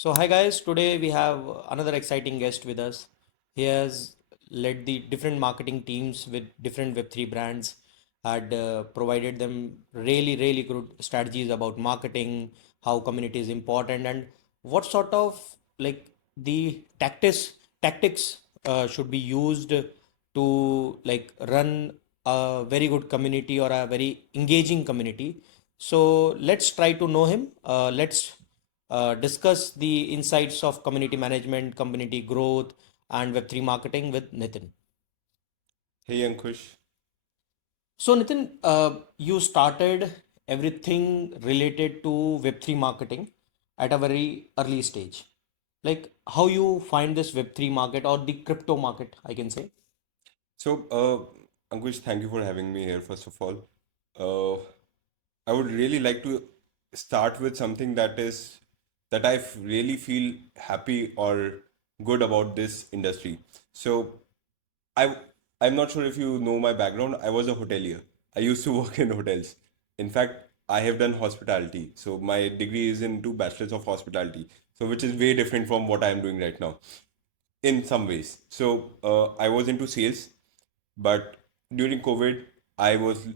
So, hi guys, today we have another exciting guest with us. He has led the different marketing teams with different Web3 brands, had provided them really good strategies about marketing, how community is important, and what sort of the tactics should be used to run a very good community or a very engaging community. So let's try to know him. Let's discuss the insights of community management, community growth, and Web3 marketing with Nitin. Hey Ankush. So, Nitin, you started everything related to Web3 marketing at a very early stage. Like how you find this Web3 market or the crypto market, I can say. Ankush, thank you for having me here, first of all. Uh, I would really like to start with something that really feel happy or good about this industry. So, I I'm not sure if you know my background. I was a hotelier. I used to work in hotels. In fact, I have done hospitality. So my degree is into Bachelor's of Hospitality. So which is way different from what I am doing right now in some ways. So I was into sales, but during COVID, I was,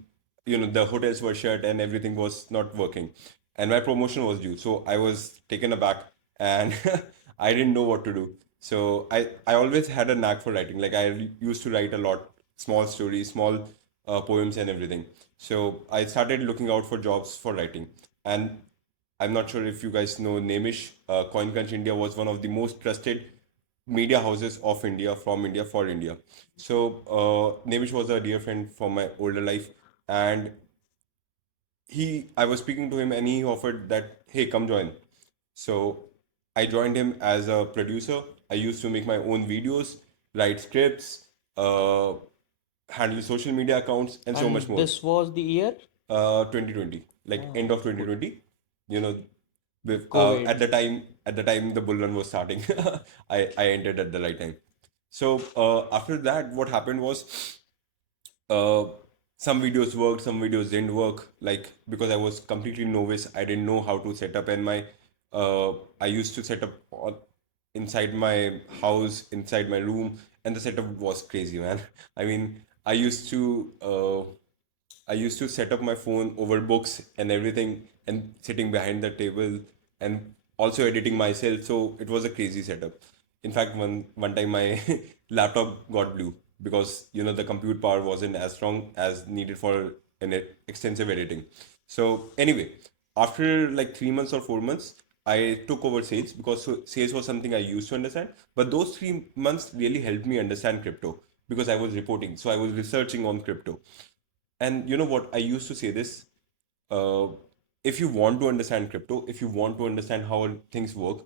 the hotels were shut and everything was not working, and my promotion was due. So I was taken aback, and I didn't know what to do. So I always had a knack for writing. Like I used to write a lot, small stories, small poems, and everything. So I started looking out for jobs for writing, and I'm not sure if you guys know Namish. CoinCrunch India was one of the most trusted media houses of India, from India, for India. So Namish was a dear friend from my older life, and I was speaking to him, and he offered that, hey, come join. So I joined him as a producer. I used to make my own videos, write scripts, uh, handle social media accounts, and so much And more. this was the year 2020, like oh, end of good 2020, you know, COVID. at the time the bull run was starting. I entered at the right time. So after that, what happened was, uh, some videos worked, some videos didn't work. Like, because I was completely novice, I didn't know how to set up, and I used to set up inside my house, inside my room, and the setup was crazy, man. I mean, I used to set up my phone over books and everything, and sitting behind the table, and also editing myself. So it was a crazy setup. In fact, one time my laptop got blue because the compute power wasn't as strong as needed for extensive editing. So anyway, after like 3 months or 4 months, I took over sales because sales was something I used to understand. But those 3 months really helped me understand crypto because I was reporting, so I was researching on crypto. And you know what? I used to say this. Uh, if you want to understand crypto, if you want to understand how things work,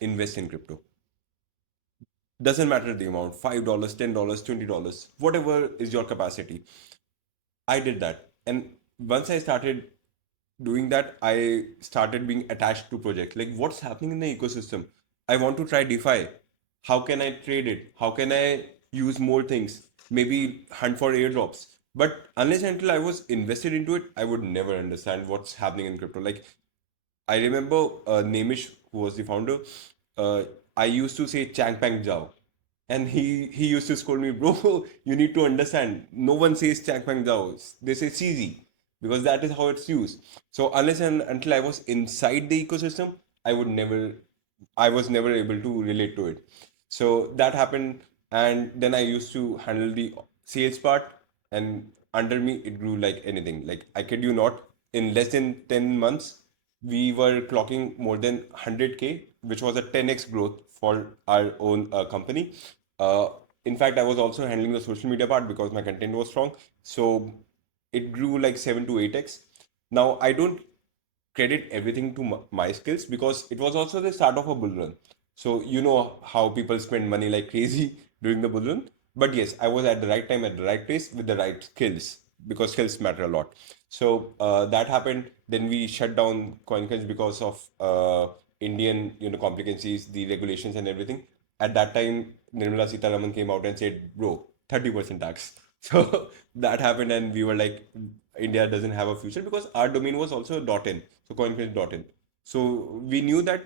invest in crypto. Doesn't matter the amount, $5, $10, $20, whatever is your capacity. I did that. And once I started doing that, I started being attached to projects. Like, what's happening in the ecosystem? I want to try DeFi. How can I trade it? How can I use more things? Maybe hunt for airdrops. But unless until I was invested into it, I would never understand what's happening in crypto. Like, I remember Namish, who was the founder. Uh, I used to say Chang Pang Jao, and he used to scold me, bro. You need to understand. No one says Chang Pang Jao. They say CZ because that is how it's used. So unless and until I was inside the ecosystem, I was never able to relate to it. So that happened, and then I used to handle the sales part, and under me it grew like anything. Like, I kid you not, in less than 10 months, we were clocking more than 100K, which was a 10x growth for our own company. Uh, in fact, I was also handling the social media part because my content was strong. So it grew like 7 to 8x. Now, I don't credit everything to my skills because it was also the start of a bull run. So you know how people spend money like crazy during the bull run. But yes, I was at the right time at the right place with the right skills because skills matter a lot. So that happened. Then we shut down CoinCrunch because of Indian complications, the regulations and everything. At that time, Nirmala Sitaraman came out and said, "Bro, 30% tax." So that happened, and we were like, India doesn't have a future because our domain was also .in, so CoinCrunch.in. So we knew that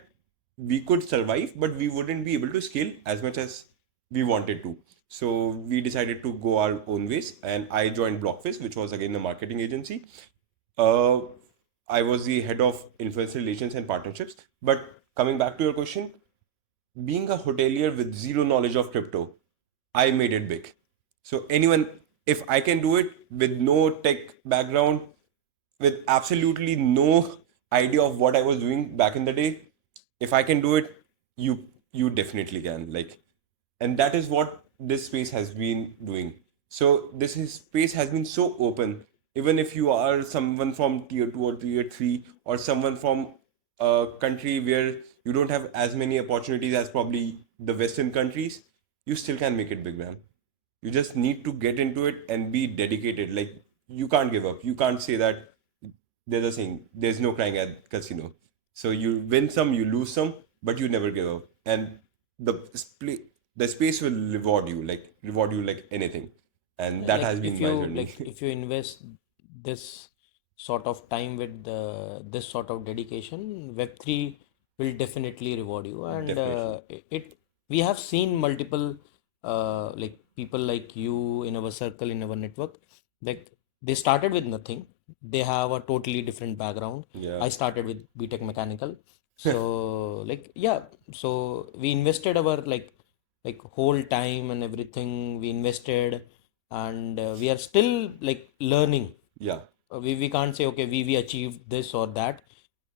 we could survive, but we wouldn't be able to scale as much as we wanted to. So we decided to go our own ways, and I joined Blockface, which was again a marketing agency. Uh, I was the head of influencer relations and partnerships. But coming back to your question, being a hotelier with zero knowledge of crypto, I made it big. So anyone, if I can do it with no tech background, with absolutely no idea of what I was doing back in the day, if I can do it, you definitely can. Like, and that is what this space has been doing. So space has been so open. Even if you are someone from tier 2 or tier 3, or someone from a country where you don't have as many opportunities as probably the western countries, you still can make it big, man. You just need to get into it and be dedicated. Like, you can't give up. You can't say that. There's a saying, there's no crying at casino. So you win some, you lose some, but you never give up. And the the space will reward you like anything. And that Like has been if my you journey. like if you invest this sort of time with this sort of dedication, Web3 will definitely reward you. And Definitely. it we have seen multiple like people like you in our circle, in our network. Like they started with nothing. They have a totally different background. Yeah. I started with BTech Mechanical. So like yeah, so we invested our like whole time and everything we invested, and we are still like learning. Yeah. We can't say okay we achieved this or that.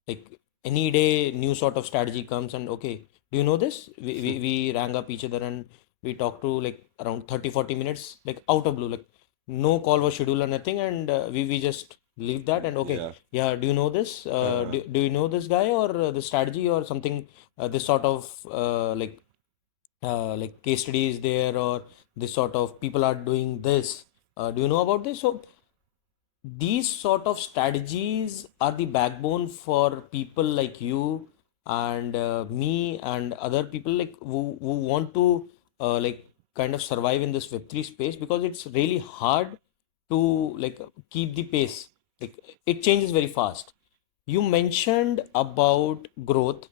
Like any day new sort of strategy comes and okay, do you know this? We rang up each other and we talked to like around 30-40 minutes, like out of blue, like no call was scheduled or nothing, and we just leave that and okay, Yeah. yeah, do you know this? Do you know this guy or the strategy or something, this sort of like case studies there, or this sort of people are doing this, do you know about this? So these sort of strategies are the backbone for people like you and me and other people like who want to like kind of survive in this web3 space, because it's really hard to like keep the pace. Like it changes very fast. You mentioned about growth,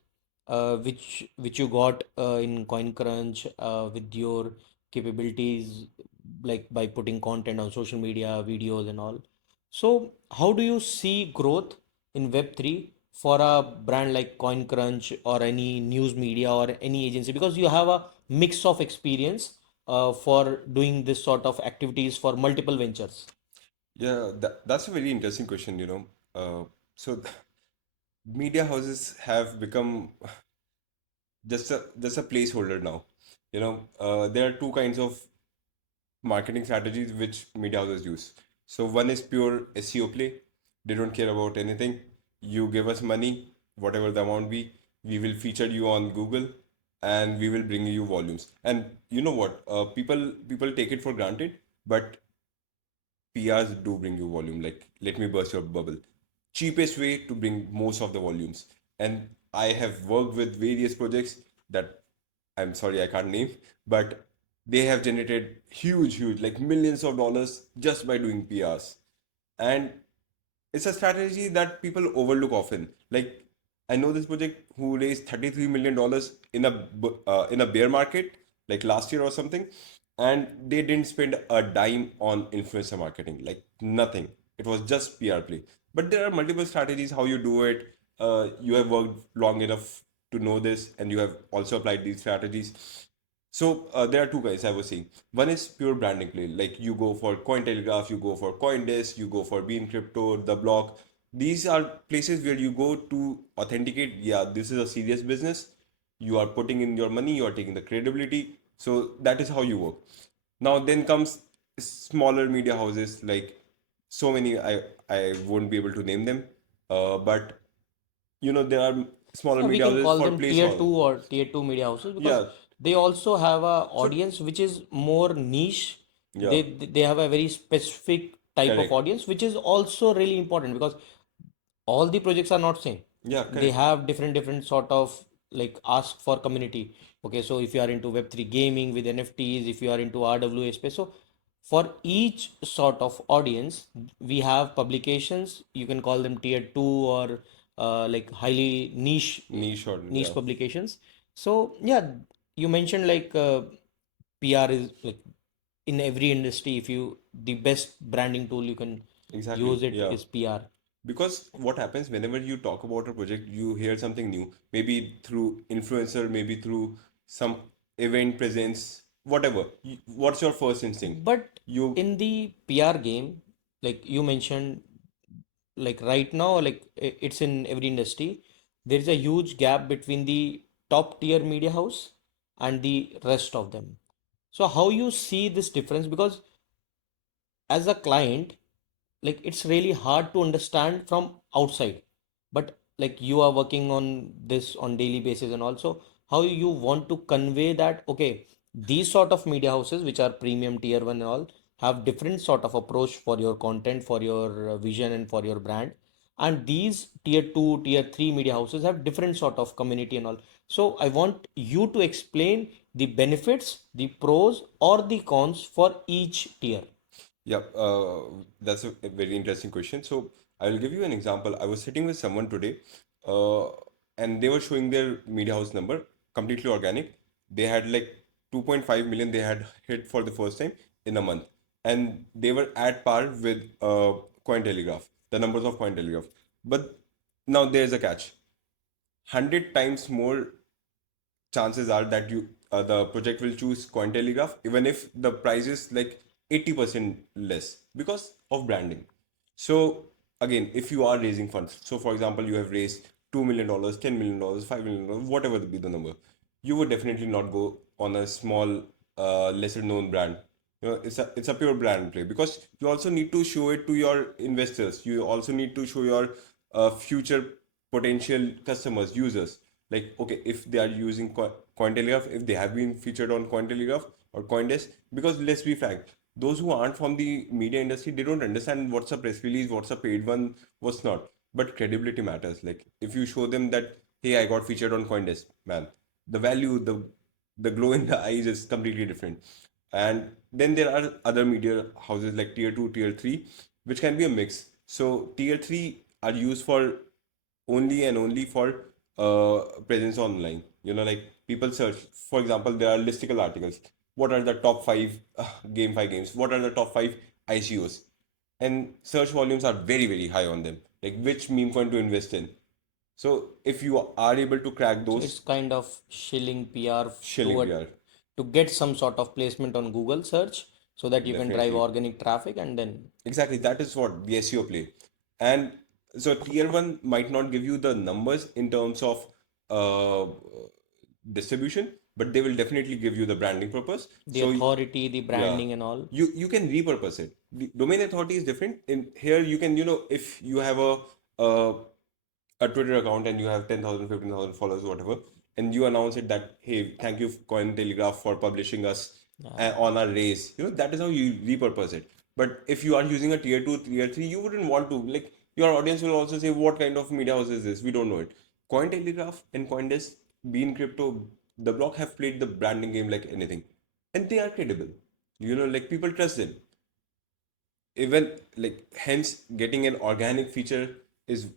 which you got in CoinCrunch with your capabilities, like by putting content on social media, videos and all. So, how do you see growth in Web3 for a brand like CoinCrunch or any news media or any agency? Because you have a mix of experience for doing this sort of activities for multiple ventures. Yeah, that's a very interesting question. So media houses have become just a placeholder now. There are two kinds of marketing strategies which media houses use. So one is pure SEO play. They don't care about anything. You give us money, whatever the amount be, we will feature you on Google, and we will bring you volumes. And you know what? People take it for granted, but PRs do bring you volume. Like, let me burst your bubble. Cheapest way to bring most of the volumes. And I have worked with various projects that I'm sorry I can't name, but they have generated huge, like millions of dollars just by doing PRs. And it's a strategy that people overlook often. Like, I know this project who raised $33 million in a bear market, like last year or something, and they didn't spend a dime on influencer marketing, like nothing. It was just PR play. But there are multiple strategies how you do it. You have worked long enough to know this, and you have also applied these strategies. So there are two guys I was seeing. One is pure branding play. Like, you go for Cointelegraph, you go for CoinDesk, you go for Beam Crypto, The Block. These are places where you go to authenticate. Yeah, this is a serious business. You are putting in your money. You are taking the credibility. So that is how you work. Now then comes smaller media houses, like so many. I won't be able to name them, but there are smaller Yeah, we media can houses call for them place tier hall. two or tier two media houses because Yeah. they also have a So audience which is more niche. yeah, They have a very specific type of correct. audience, which is also really important because all the projects are not same. Yeah, They correct. have different sort of like ask for community. Okay, so if you are into Web3 gaming with NFTs, if you are into RWA space, so for each sort of audience, we have publications. You can call them tier two or like highly Niche or niche yeah, publications. So yeah, you mentioned like PR is like in every industry. If you the best branding tool you can exactly. use it Yeah. is PR. Because what happens whenever you talk about a project, you hear something new, maybe through influencer, maybe through some event presence, whatever. What's your first instinct? But You, in the PR game, like you mentioned, like right now, like it's in every industry, there is a huge gap between the top tier media house and the rest of them. So how you see this difference? Because as a client, like it's really hard to understand from outside, but like you are working on this on daily basis, and also how you want to convey that okay, these sort of media houses which are premium tier 1 and all have different sort of approach for your content, for your vision and for your brand, and these tier 2 tier 3 media houses have different sort of community and all. So I want you to explain the benefits, the pros or the cons for each tier. yeah, that's a very interesting question. So I will give you an example. I was sitting with someone today, uh, and they were showing their media house number, completely organic. They had like 2.5 million they had hit for the first time in a month, and they were at par with Cointelegraph, the numbers of Cointelegraph. But now there's a catch. 100 times more chances are that the project will choose Cointelegraph even if the price is like 80% less because of branding. So again, if you are raising funds, so for example, you have raised $2 million, $10 million, $5 million, whatever be the number, you would definitely not go on a small, lesser known brand. It's a pure brand play because you also need to show it to your investors. You also need to show your future potential customers, users. Like, okay, if they are using Cointelegraph, if they have been featured on Cointelegraph or Coindesk, because let's be frank, those who aren't from the media industry, they don't understand what's a press release, what's a paid one, what's not. But credibility matters. Like, if you show them that, hey, I got featured on Coindesk, man, the value, the glow in the eyes is completely different. And then there are other media houses like tier 2, tier 3, which can be a mix. So tier 3 are used for only and only for presence online. Like people search, for example, there are listicle articles. What are the top 5 game 5 games? What are the top 5 ICOs? And search volumes are very, very high on them. Like which meme coin to invest in. So if you are able to crack So those, it's kind of shilling PR shilling to PR. to get some sort of placement on Google search so that you can drive Definitely. organic traffic and then Exactly, that is what the SEO play. And so tier one might not give you the numbers in terms of uh, distribution, but they will definitely give you the branding purpose. the So authority, the yeah, branding and all. you can repurpose it. The domain authority is different. In here, you can, if you have a a Twitter account and you have 10,000, 15,000 followers, whatever, and you announce it that, hey, thank you, Cointelegraph, for publishing us on our race. That is how you repurpose it. But if you are using a tier 2, tier 3, you wouldn't want to. Like, your audience will also say, what kind of media house is this? We don't know it. Cointelegraph and Coindesk, Bean Crypto, the block have played the branding game like anything. And they are credible. Like people trust them. Even like hence getting an organic feature is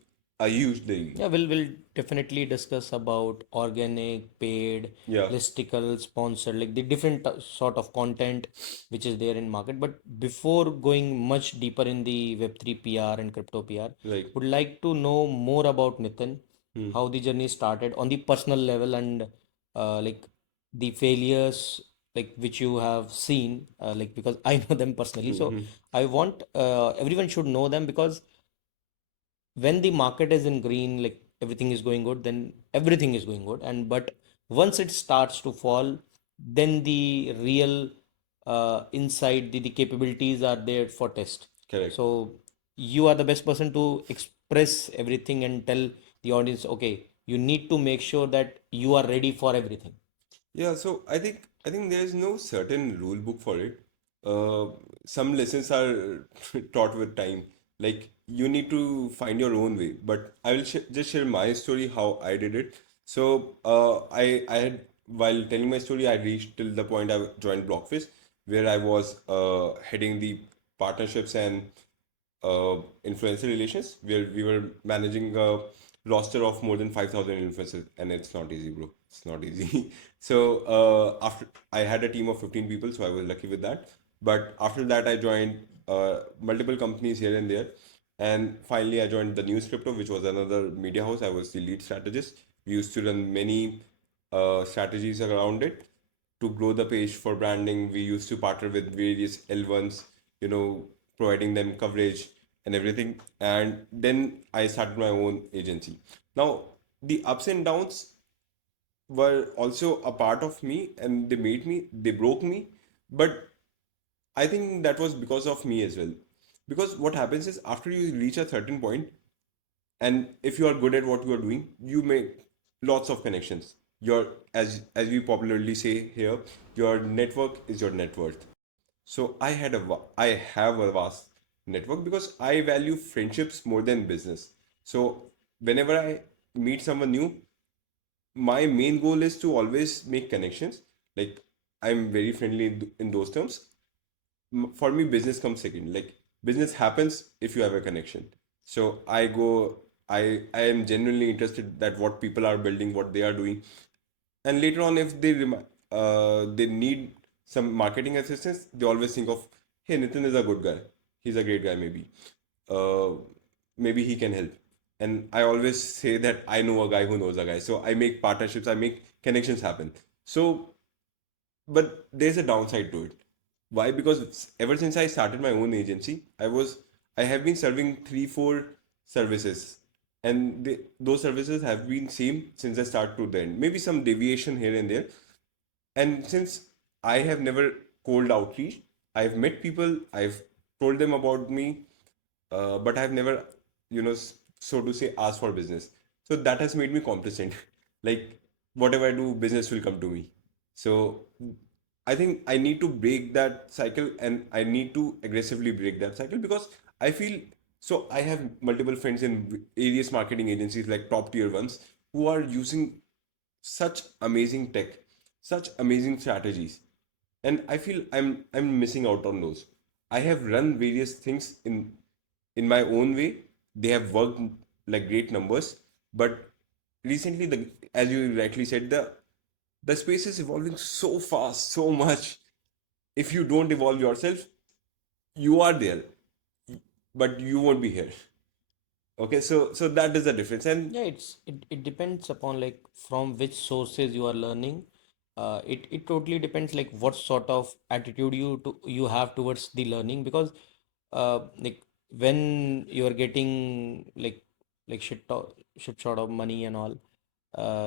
a huge deal. Yeah, we'll definitely discuss about organic, paid, Yeah, listicle, sponsored, like the different sort of content which is there in market. But before going much deeper in the Web3 PR and crypto PR, like would like to know more about Nitin, hmm. how the journey started on the personal level and like the failures like which you have seen, like because I know them personally. So I want everyone should know them because when the market is in green, like everything is going good, then everything is going good. And but once it starts to fall, then the real inside the capabilities are there for test. Correct. So you are the best person to express everything and tell the audience, okay, you need to make sure that you are ready for everything. Yeah, so I think there is no certain rule book for it. Uh, some lessons are taught with time. Like you need to find your own way. But I will just share my story how I did it. So I had while telling my story, I reached till the point I joined Blockfish, where I was heading the partnerships and influencer relations, where we were managing a roster of more than 5,000 influencers, and it's not easy, bro. It's not easy. So after I had a team of 15 people, so I was lucky with that. But after that, I joined multiple companies here and there, and finally I joined the News Crypto, which was another media house. I was the lead strategist. We used to run many strategies around it to grow the page for branding. We used to partner with various L1s, you know, providing them coverage and everything. And then I started my own agency. Now, the ups and downs were also a part of me, and they made me, they broke me. But I think that was because of me as well. Because what happens is after you reach a certain point, and if you are good at what you are doing, you make lots of connections. Your, as we popularly say here, your network is your net worth. So I have a vast network because I value friendships more than business. So whenever I meet someone new, my main goal is to always make connections. Like, I'm very friendly in those terms. For me, business comes second. Like, business happens if you have a connection. So I am genuinely interested that what people are building, what they are doing. And later on, if they need some marketing assistance, they always think of, hey, Nitin is a good guy, he's a great guy, uh, maybe he can help. And I always say that I know a guy who knows a guy, so I make partnerships, I make connections happen. So, but there's a downside to it. Why? Because ever since I started my own agency, I have been serving 3 4 services, and those services have been same since the start to the end. Maybe some deviation here and there. And since I have never cold outreach, I've met people, I've told them about me, but I've never, so to say, asked for business. So that has made me complacent. Like, whatever I do, business will come to me. So I think I need to break that cycle, and I need to aggressively break that cycle because I feel so. I have multiple friends in various marketing agencies, like top tier ones, who are using such amazing tech, such amazing strategies, and I feel I'm missing out on those. I have run various things in my own way. They have worked like great numbers, but recently, the as you rightly said, the space is evolving so fast, so much. If you don't evolve yourself, you are there, but you won't be here. Okay, so that is the difference. And Yeah, it depends upon like from which sources you are learning. It totally depends like what sort of attitude you have towards the learning, because like when you are getting like shit sort of money and all,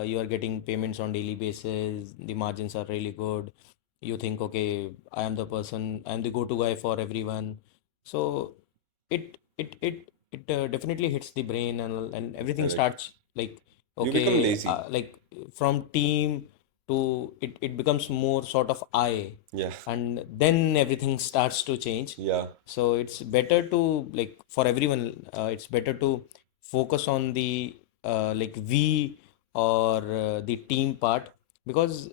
you are getting payments on daily basis, the margins are really good, you think, okay, I am the go-to guy for everyone. So it definitely hits the brain, and everything correct, starts like, you become okay, lazy. like from team to it becomes more sort of I, Yeah, and then everything starts to change. yeah, So it's better to, like, for everyone, it's better to focus on the like we or the team part, because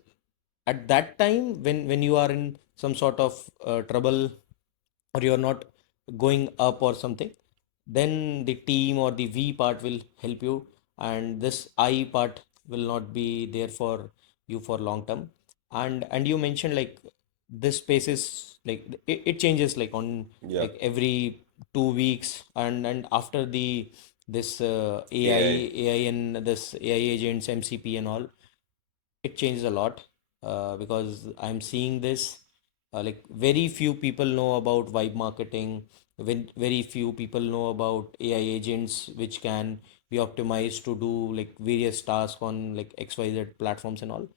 at that time when you are in some sort of trouble, or you're not going up or something, then the team or the we part will help you, and this I part will not be there for you for long term. And you mentioned like this space is like it changes like on yeah. like every 2 weeks, and after the this AI. AI and this AI agents, MCP and all, it changes a lot, because I'm seeing this, like very few people know about vibe marketing, when very few people know about AI agents which can be optimized to do like various tasks on like XYZ platforms and all.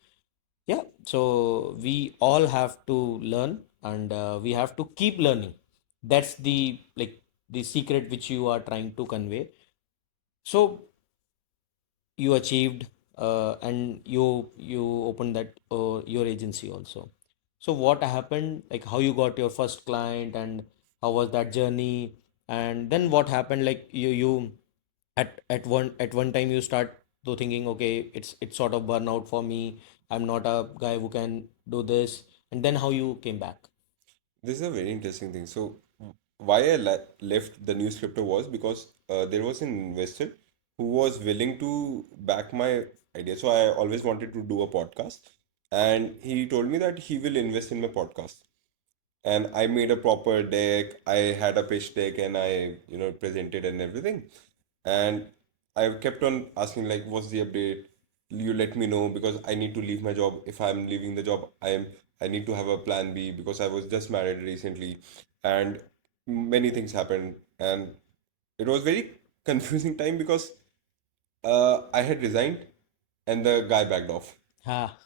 Yeah, so we all have to learn, and we have to keep learning. That's the like the secret which you are trying to convey. So you achieved, and you opened that your agency also. So what happened, like how you got your first client, and how was that journey? And then what happened, like you at one time you start to thinking, okay, it's sort of burnout for me, I'm not a guy who can do this. And then how you came back? This is a very interesting thing. So, why I left the news crypto was because there was an investor. who was willing to back my idea. So I always wanted to do a podcast, and he told me that he will invest in my podcast. And I made a proper deck. I had a pitch deck, and I, presented and everything. And I kept on asking like, "What's the update? You let me know because I need to leave my job. If I'm leaving the job, I need to have a plan B because I was just married recently, and many things happened, and it was very confusing time because I had resigned and the guy backed off. Ah,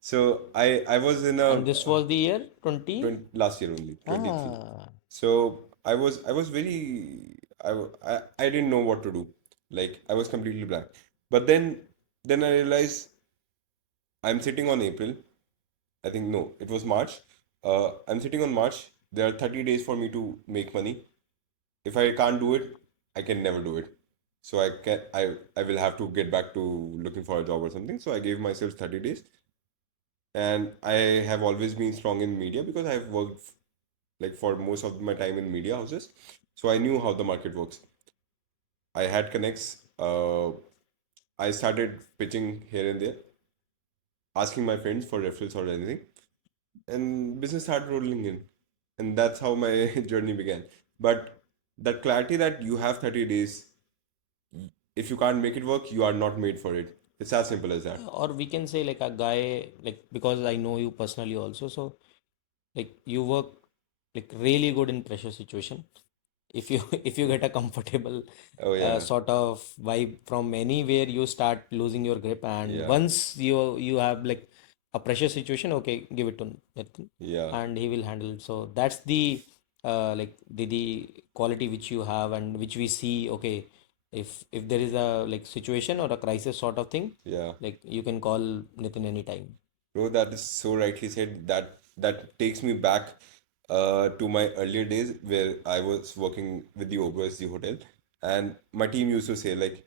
So I was in a and this was the year 20? last year only, 23. Ah, So I was very I didn't know what to do. Like I was completely blank. But then I realized I'm sitting on April. I think no, it was March. I'm sitting on March. There are 30 days for me to make money. If I can't do it, I can never do it. So I will have to get back to looking for a job or something. So I gave myself 30 days, and I have always been strong in media because I've worked like for most of my time in media houses. So I knew how the market works. I had connects. I started pitching here and there, asking my friends for referrals or anything, and business started rolling in, and that's how my journey began. But that clarity that you have 30 days, if you can't make it work, you are not made for it. It's as simple as that. or we can say like a guy, like because I know you personally also, so like you work like really good in pressure situation. If you if you get a comfortable Oh yeah, sort of vibe from anywhere, you start losing your grip, and yeah, once you have like a pressure situation, okay, give it to Nitin yeah, and he will handle it. So that's the like the quality which you have and which we see. Okay, if there is a like situation or a crisis sort of thing, yeah. like you can call Nitin anytime. Bro, that is so rightly said. That takes me back to my earlier days where I was working with the OBSD hotel, and my team used to say like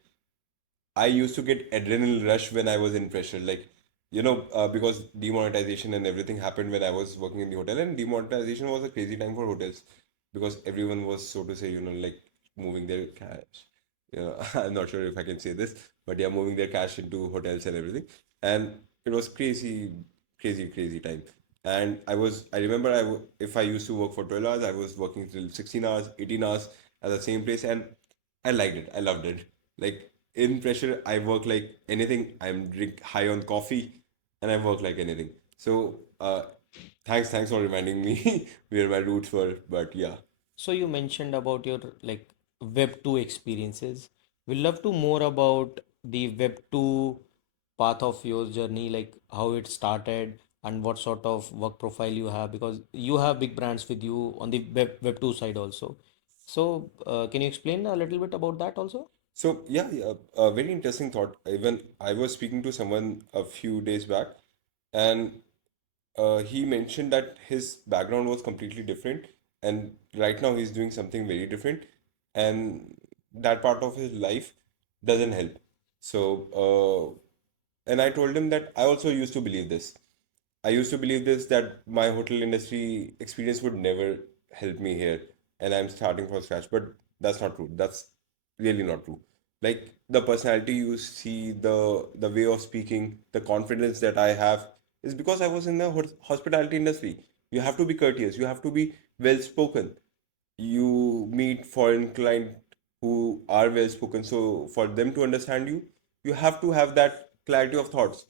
I used to get adrenaline rush when I was in pressure, like because demonetization and everything happened when I was working in the hotel, and demonetization was a crazy time for hotels because everyone was, so to say, like moving their cash. I'm not sure if I can say this, but yeah, moving their cash into hotels and everything, and it was crazy, crazy, crazy time. And I remember if I used to work for 12 hours, I was working till 16 hours, 18 hours at the same place, and I liked it. I loved it. Like in pressure, I work like anything. I'm drink high on coffee, and I work like anything. So, thanks for reminding me where my roots were. But yeah, So you mentioned about your like Web 2 experiences. We'd love to more about the Web 2 path of your journey, like how it started and what sort of work profile you have, because you have big brands with you on the Web 2 side also. So can you explain a little bit about that also? yeah, a very interesting thought. Even I was speaking to someone a few days back, and he mentioned that his background was completely different, and right now he's doing something very different, and that part of his life doesn't help. So, and I told him that I also used to believe this. I used to believe this that my hotel industry experience would never help me here, and I'm starting from scratch. But that's not true. That's really not true. Like the personality you see, the way of speaking, the confidence that I have is because I was in the hospitality industry. You have to be courteous. You have to be well spoken. You meet foreign client who are well spoken. So for them to understand you, you have to have that clarity of thoughts.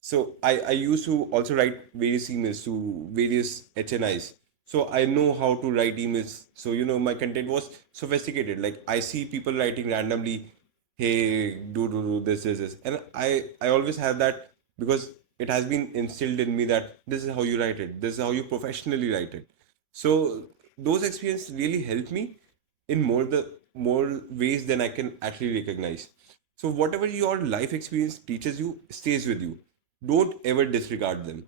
So I used to also write various emails to various HNIs. So I know how to write emails. So my content was sophisticated. Like I see people writing randomly, hey, do this, and I always have that because it has been instilled in me that this is how you write it. This is how you professionally write it. So those experiences really help me in more ways than I can actually recognize. So whatever your life experience teaches you stays with you. Don't ever disregard them.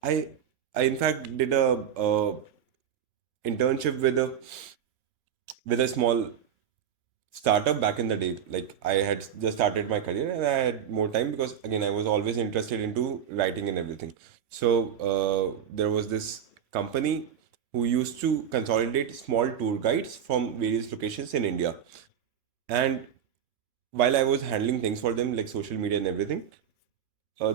I I in fact did a internship with a small startup back in the day. Like I had just started my career and I had more time because again I was always interested into writing and everything. So there was this company who used to consolidate small tour guides from various locations in India, and while I was handling things for them like social media and everything,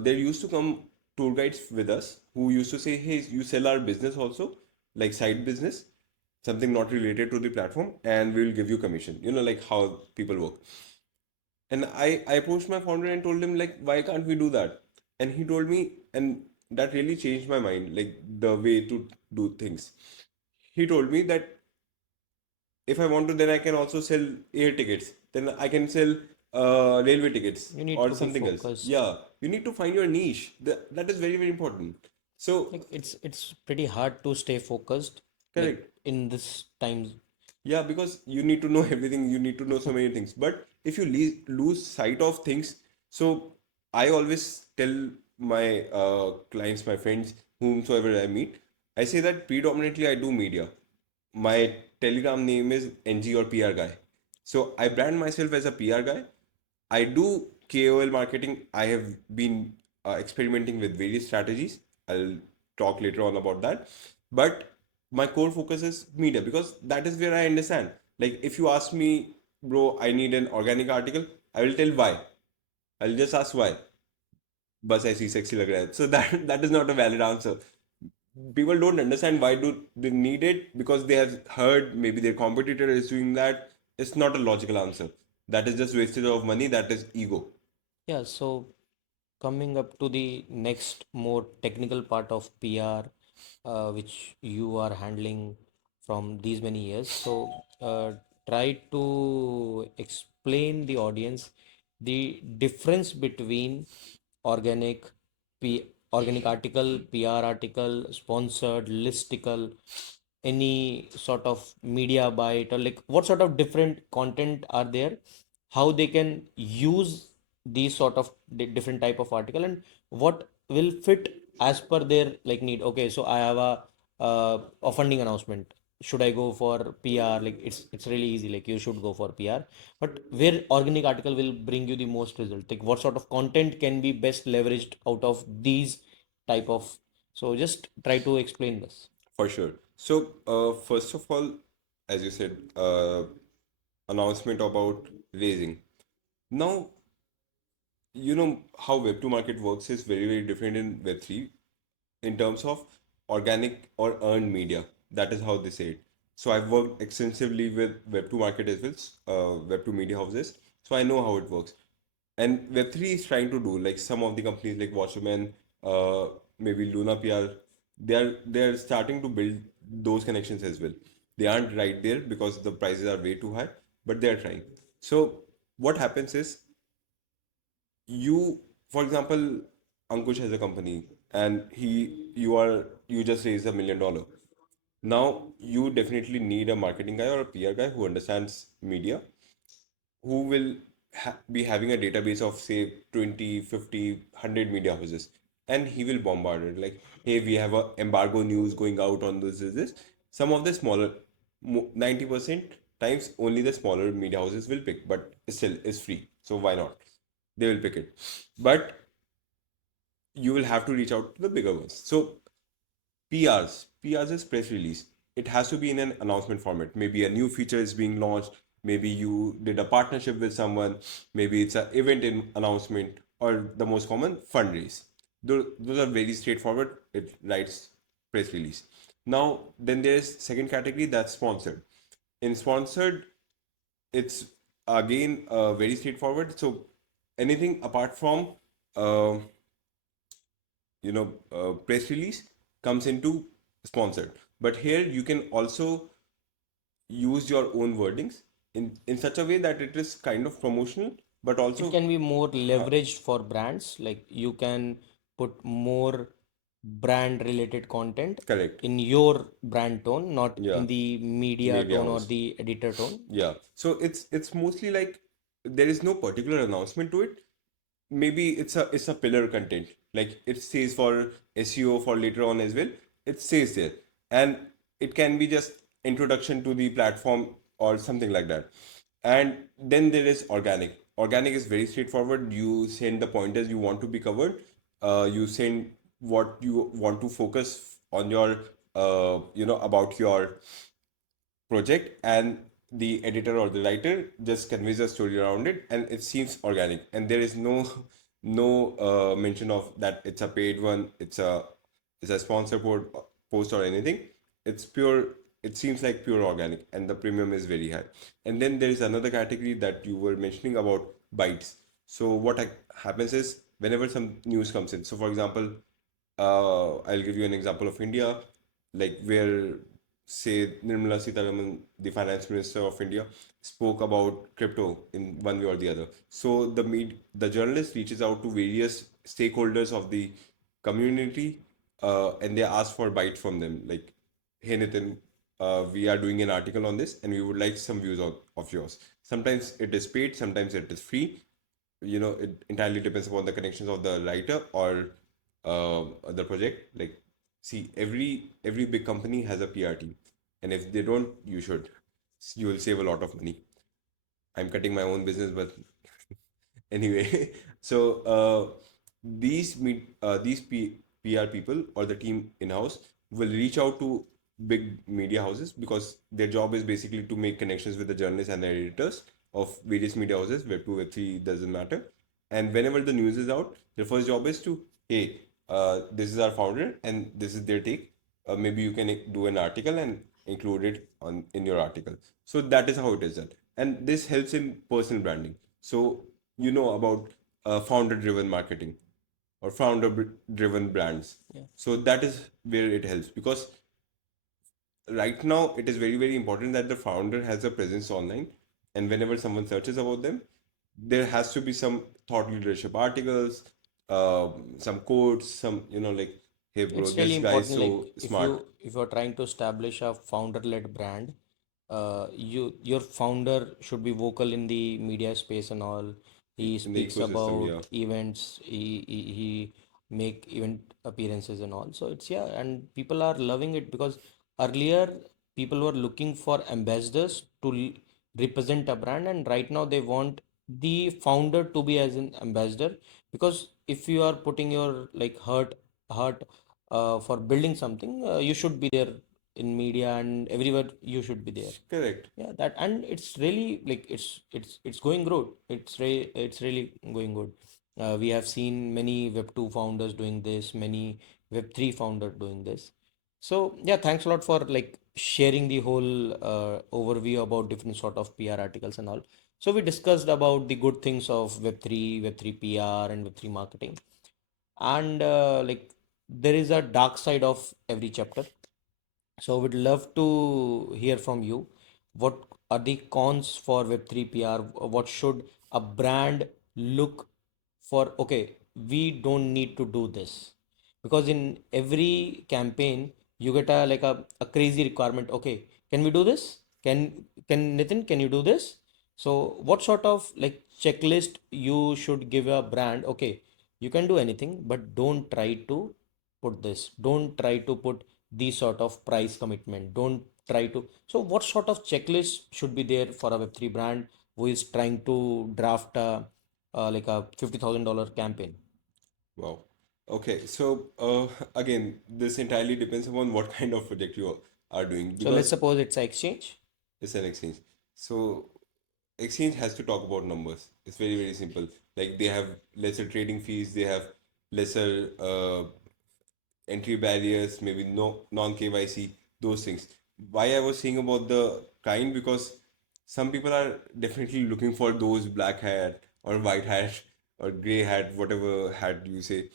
there used to come tour guides with us who used to say, "Hey, you sell our business also, like side business, something not related to the platform, and we will give you commission." You know, like how people work. And I approached my founder and told him like, why can't we do that? And he told me, and that really changed my mind, like the way to do things. He told me that if I want to, then I can also sell air tickets. Then I can sell railway tickets You need or to be something else. focused. Yeah, you need to find your niche. That is very, very important. So, Like it's pretty hard to stay focused like correct. in this times. Yeah, because you need to know everything, you need to know so many things. But if you lose sight of things, so I always tell my clients, my friends, whomsoever I meet, I say that predominantly I do media. My Telegram name is NG or PR guy. So I brand myself as a PR guy. I do KOL marketing. I have been experimenting with various strategies. I'll talk later on about that. But my core focus is media because that is where I understand. Like if you ask me, bro, I need an organic article, I will tell why. I'll just ask why. बस ऐसी sexy लग रहा है. So that is not a valid answer. People don't understand why do they need it because they have heard maybe their competitor is doing that. It's not a logical answer. That is just wastage of money. That is ego. Yeah, so coming up to the next more technical part of PR, which you are handling from these many years. So, try to explain the audience the difference between organic, organic article, PR article, sponsored, listicle, any sort of media bite, or like what sort of different content are there, how they can use these sort of different type of article, and what will fit as per their like need. Okay, so I have a funding announcement, should I go for PR? Like it's really easy, like you should go for PR, but where organic article will bring you the most result, like what sort of content can be best leveraged out of these type of. So just try to explain this. For sure. So, first of all, as you said, announcement about raising. Now, you know how Web2 market works is very, very different in Web3 in terms of organic or earned media. That is how they say it. So, I've worked extensively with Web2 market as well, Web2 media houses. So, I know how it works. And Web3 is trying to do like some of the companies like Watchman, maybe Luna PR, they are starting to build those connections as well. They aren't right there because the prices are way too high, but they are trying. So what happens is you, for example, Ankush has a company and you just raised $1 million. Now you definitely need a marketing guy or a PR guy who understands media who will be having a database of say 20, 50, 100 media houses and he will bombard it like, hey, we have a embargo news going out on this. Some of the smaller 90% times only the smaller media houses will pick, but still is free, so why not, they will pick it. But you will have to reach out to the bigger ones. So PRs is press release. It has to be in an announcement format. Maybe a new feature is being launched. Maybe you did a partnership with someone. Maybe it's an event in announcement or the most common fundraise. Those are very straightforward. It writes press release. Now, then there's second category that's sponsored. In sponsored, it's again very straightforward. So anything apart from uh, press release comes into sponsored, but here you can also use your own wordings in such a way that it is kind of promotional but It also can be more leveraged for brands, like you can put more brand related content correct. in your brand tone, not Yeah, in the media media tone or house. the editor tone. Yeah, so it's mostly like there is no particular announcement to it. Maybe it's a pillar content, like it says for SEO for later on as well, it says there. And it can be just introduction to the platform or something like that. And then there is organic is very straightforward. You send the pointers you want to be covered. You send what you want to focus on your about your project, and the editor or the writer just conveys a story around it, and it seems organic, and there is no mention of that it's a paid one, it's a sponsor post or anything. It's pure. It seems like pure organic, and the premium is very high. And then there is another category that you were mentioning about bytes. So what happens is whenever some news comes in. So for example, I'll give you an example of India, like where, say, Nirmala Sitharaman, the finance minister of India, spoke about crypto in one way or the other. So the journalist reaches out to various stakeholders of the community, and they ask for bite from them, like, "Hey Nitin, we are doing an article on this, and we would like some views of yours." Sometimes it is paid, sometimes it is free. It entirely depends upon the connections of the writer or the project. Like, see, every big company has a PR team, and if they don't, you will save a lot of money. I'm cutting my own business, but anyway. So PR people or the team in house will reach out to big media houses, because their job is basically to make connections with the journalists and the editors of various media houses. Web2, Web3 doesn't matter. And whenever the news is out, their first job is to, hey, this is our founder and this is their take. Maybe you can do an article and include it in your article. So that is how it is done, and this helps in personal branding. So you know about founder driven marketing or founder driven brands. Yeah. So that is where it helps, because right now it is very, very important that the founder has a presence online, and whenever someone searches about them, there has to be some thought leadership articles, some quotes, some, like, hey bro, It's really this guy is important. so Like smart. if you're trying to establish a founder-led brand, your founder should be vocal in the media space and all. He In the speaks ecosystem. about Yeah, events. He make event appearances and all. So it's, yeah, and people are loving it because earlier people were looking for ambassadors to represent a brand, and right now they want the founder to be as an ambassador, because if you are putting your like heart for building something, you should be there in media and everywhere. You should be there. correct. Yeah, that, and it's really like it's going good. It's really going good. We have seen many Web2 founders doing this, many Web3 founders doing this. So yeah, thanks a lot for like sharing the whole overview about different sort of PR articles and all. So we discussed about the good things of Web3 PR, and Web3 marketing, and like there is a dark side of every chapter. So we'd love to hear from you. What are the cons for Web3 PR? What should a brand look for? Okay, we don't need to do this, because in every campaign you get a crazy requirement. Okay, can we do this? Can Nitin, can you do this? So what sort of like checklist you should give a brand? Okay, you can do anything, but don't try to put this. Don't try to put these sort of price commitment. Don't try to. So what sort of checklist should be there for a Web3 brand who is trying to draft like a $50,000 campaign? Wow. Okay, so again, this entirely depends upon what kind of project you are doing, So let's because suppose it's an exchange. it's an exchange. So exchange has to talk about numbers. It's very, very simple. Like, they have lesser trading fees, they have lesser entry barriers, maybe no non KYC, those things. Why I was saying about the kind, because some people are definitely looking for those black hat or white hat or gray hat, whatever hat you say,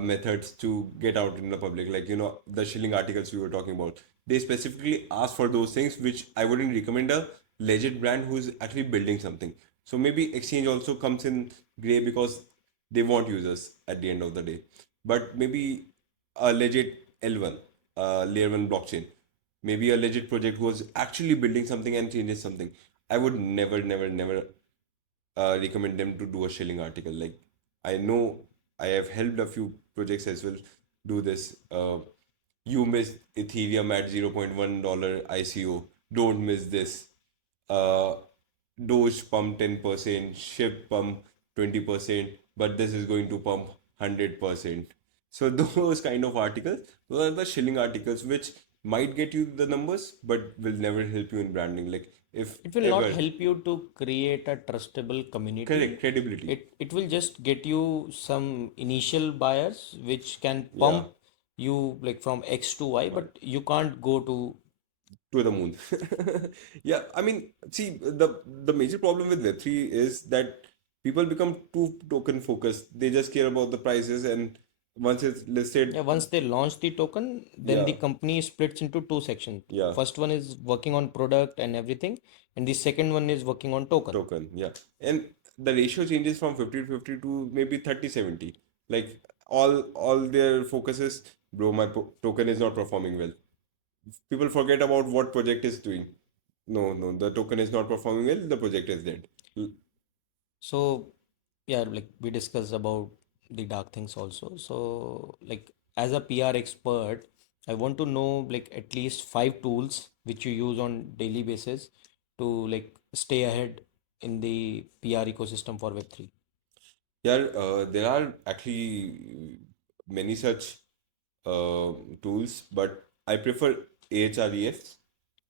methods to get out in the public. Like, the shilling articles we were talking about. They specifically ask for those things, which I wouldn't recommend a legit brand who's actually building something. So maybe exchange also comes in gray, because they want users at the end of the day. But maybe a legit L1, layer 1 blockchain, maybe a legit project who was actually building something and changes something, I would never, never, never recommend them to do a shilling article. Like, I know I have helped a few projects as well do this. You missed Ethereum at $0.1 ICO. Don't miss this. Uh, Doge pump 10%, SHIB pump 20%, but this is going to pump 100%. So those kind of articles, those are the shilling articles which might get you the numbers, but will never help you in branding. Like, if It will not ever. help you to create a trustable Correct, community. credibility. It will just get you some initial buyers which can Yeah, pump you like from X to Y, right. but you can't go to. To the moon. Yeah, I mean, see, the major problem with Web3 is that people become too token focused. They just care about the prices, and once it's listed, Yeah, once they launch the token, then the yeah, company splits into two sections. yeah, First one is working on product and everything, and the second one is working on token. token, yeah. And the ratio changes from 50 to maybe 30-70. Like all their focus is, bro, my token is not performing well. People forget about what project is doing. No, no, the token is not performing well, the project is dead. So yeah, like we discussed about the dark things also. So like as a PR expert, I want to know like at least five tools which you use on daily basis to like stay ahead in the PR ecosystem for Web3. Yeah, there are actually many such uh, tools, but I prefer Ahrefs.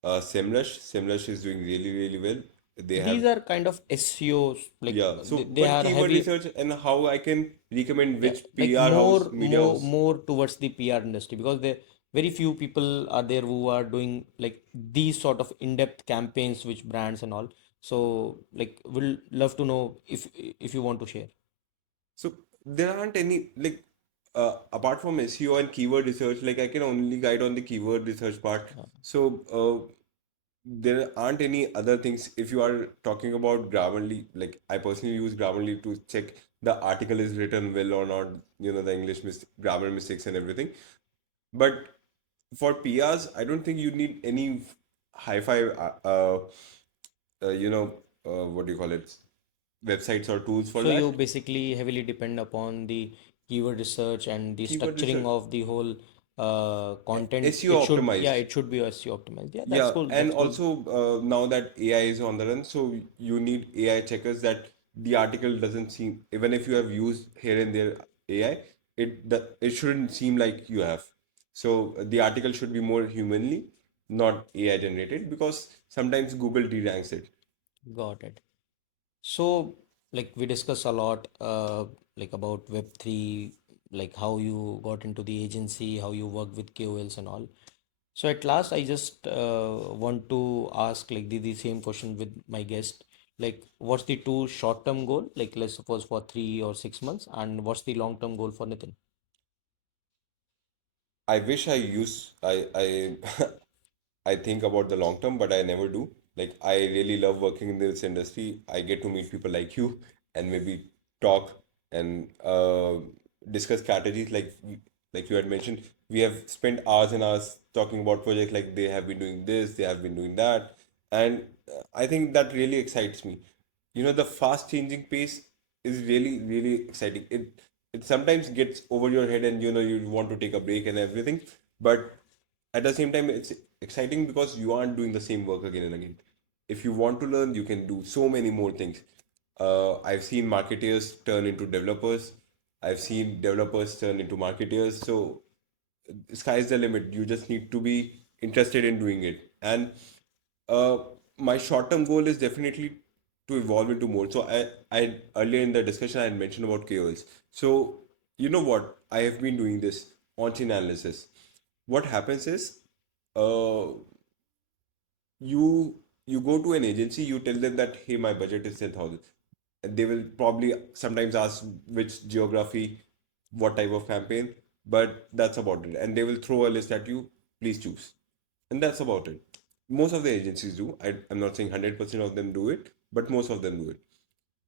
Semrush is doing really, really well. They These have, are kind of SEOs, like yeah. So, they but are keyword heavy. research and how I can recommend Yeah, which like PR house, media house. more towards the PR industry because there very few people are there who are doing like these sort of in-depth campaigns which brands and all. So like we'll love to know if you want to share. So there aren't any like apart from SEO and keyword research, like I can only guide on the keyword research part. So there aren't any other things. If you are talking about Grammarly, like I personally use Grammarly to check the article is written well or not, the English grammar mistakes and everything. But for PRs, I don't think you need any hi-fi, you know, what do you call it, websites or tools for So you that. basically heavily depend upon the keyword research and the Keyword structuring research, of the whole content. SEO It should, yeah, optimized. it should be SEO optimized. Yeah, that's Yeah, cool. and That's cool. also now that AI is on the run, so you need AI checkers that the article doesn't seem, even if you have used here and there AI, it shouldn't seem like you have. So the article should be more humanly, not AI generated, because sometimes Google de-ranks it. Got it. So, like we discussed a lot, like about Web3, like how you got into the agency, how you work with KOLs and all. So at last, I just want to ask like the same question with my guest. Like, what's the two short-term goal? Like, let's suppose for 3 or 6 months, and what's the long-term goal for Nitin? I wish I use I I think about the long term, but I never do. Like I really love working in this industry. I get to meet people like you and maybe talk and discuss strategies. Like you had mentioned, we have spent hours and hours talking about projects. Like they have been doing this, they have been doing that, and I think that really excites me. The fast changing pace is really really exciting. It sometimes gets over your head, and you want to take a break and everything, but at the same time it's exciting because you aren't doing the same work again and again. If you want to learn, you can do so many more things. I've seen marketeers turn into developers. I've seen developers turn into marketeers. So sky's the limit. You just need to be interested in doing it. And uh, my short-term goal is definitely to evolve into more. So I earlier in the discussion I had mentioned about KOLs. So you know what? I have been doing this on-chain analysis. What happens is, uh, you you go to an agency, you tell them that hey, my budget is 10,000, and they will probably sometimes ask which geography, what type of campaign, but that's about it. And they will throw a list at you, please choose, and that's about it. Most of the agencies do. I'm not saying 100% of them do it, but most of them do it.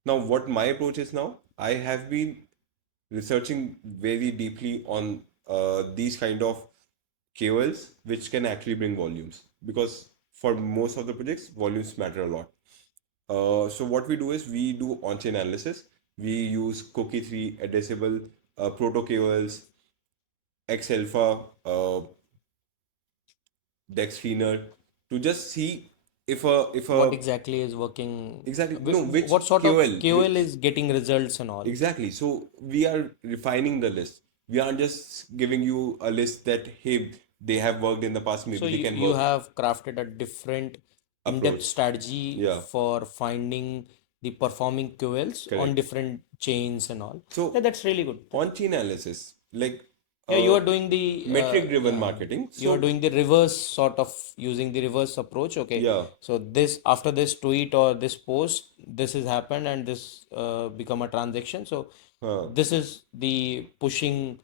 Now, what my approach is now, I have been researching very deeply on these kind of KOLs, which can actually bring volumes. Because for most of the projects, volumes matter a lot. So what we do is we do on-chain analysis. We use cookie-free, addressable, proto KOLs, X alpha, Dex Screener to just see if a What exactly is working? exactly no which What sort of KOL KOL which is getting results and all? exactly. So we are refining the list. We aren't just giving you a list that hey, they have worked in the past, So maybe they you can you work. have crafted a different in-depth Approach. strategy Yeah, for finding the performing QLs on correct. different chains and all. Yeah, So that's really good. on-chain analysis, like Yeah, you are doing the metric-driven yeah, marketing. you are So doing the reverse sort of using the reverse approach. Okay, yeah, so this after this tweet or this post, this has happened and this become a transaction. So uh, this is the pushing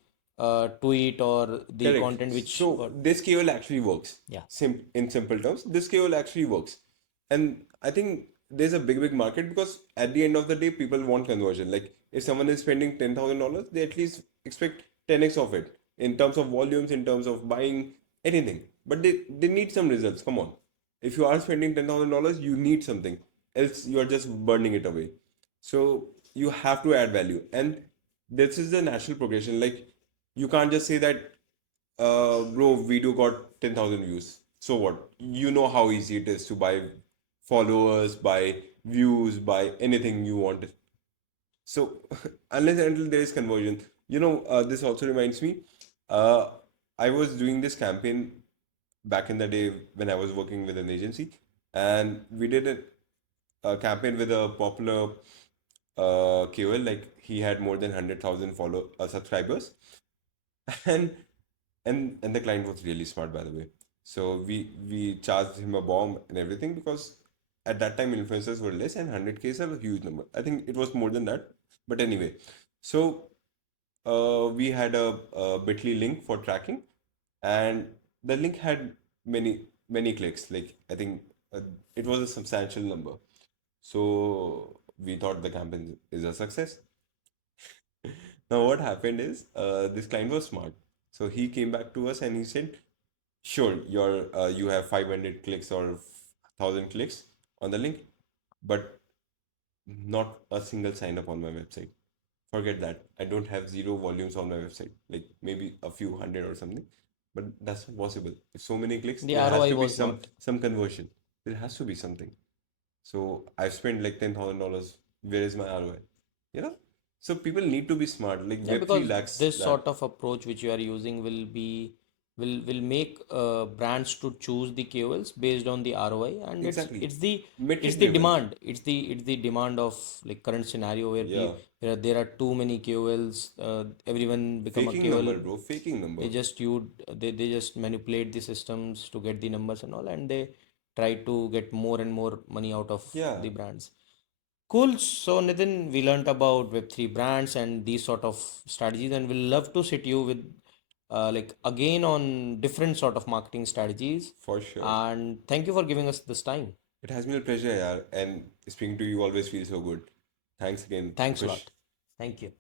tweet or the correct. content which So got this KOL actually works. yeah. In simple terms, this KOL actually works. And I think there's a big market because at the end of the day, people want conversion. Like if someone is spending $10,000, they at least expect 10x of it in terms of volumes, in terms of buying anything. But they need some results. Come on. If you are spending $10,000, you need something. Else you are just burning it away. So you have to add value. And this is the natural progression. Like you can't just say that bro, video got 10,000 views. So what? You know how easy it is to buy followers, buy views, buy anything you want. So unless and until there is conversion, this also reminds me. Uh, I was doing this campaign back in the day when I was working with an agency, and we did a campaign with a popular KOL. Like he had more than 100,000 follow subscribers, and and the client was really smart, by the way. So we charged him a bomb and everything because at that time influencers were less and 100K is a huge number. I think it was more than that, but anyway. So we had a Bitly link for tracking, and the link had many clicks. Like I think it was a substantial number. So we thought the campaign is a success. Now what happened is this client was smart. So he came back to us and he said, "Sure, you have 500 clicks or 1,000 clicks on the link, but not a single sign up on my website. Forget that. I don't have zero volumes on my website, like maybe a few hundred or something, but that's not possible. If so many clicks, The there has ROI to be was some not. some conversion. There has to be something. So I've spent like $10,000. Where is my ROI? You know? So people need to be smart. Like Yeah, Web3 because lacks this that. sort of approach which you are using will make brands to choose the KOLs based on the ROI, and Exactly. it's Metric the driven. demand, it's the demand of like current scenario where Yeah. where there are too many KOLs, everyone become a Faking KOL. number, bro. Faking number. They just manipulate the systems to get the numbers and all, and they try to get more and more money out of Yeah. the brands. Cool. So, Nitin, we learned about Web3 brands and these sort of strategies, and we'll love to sit you with like again on different sort of marketing strategies. For sure. And thank you for giving us this time. It has been a pleasure, yaar. And speaking to you always feels so good. Thanks again, Thanks a Ankush. lot. Thank you.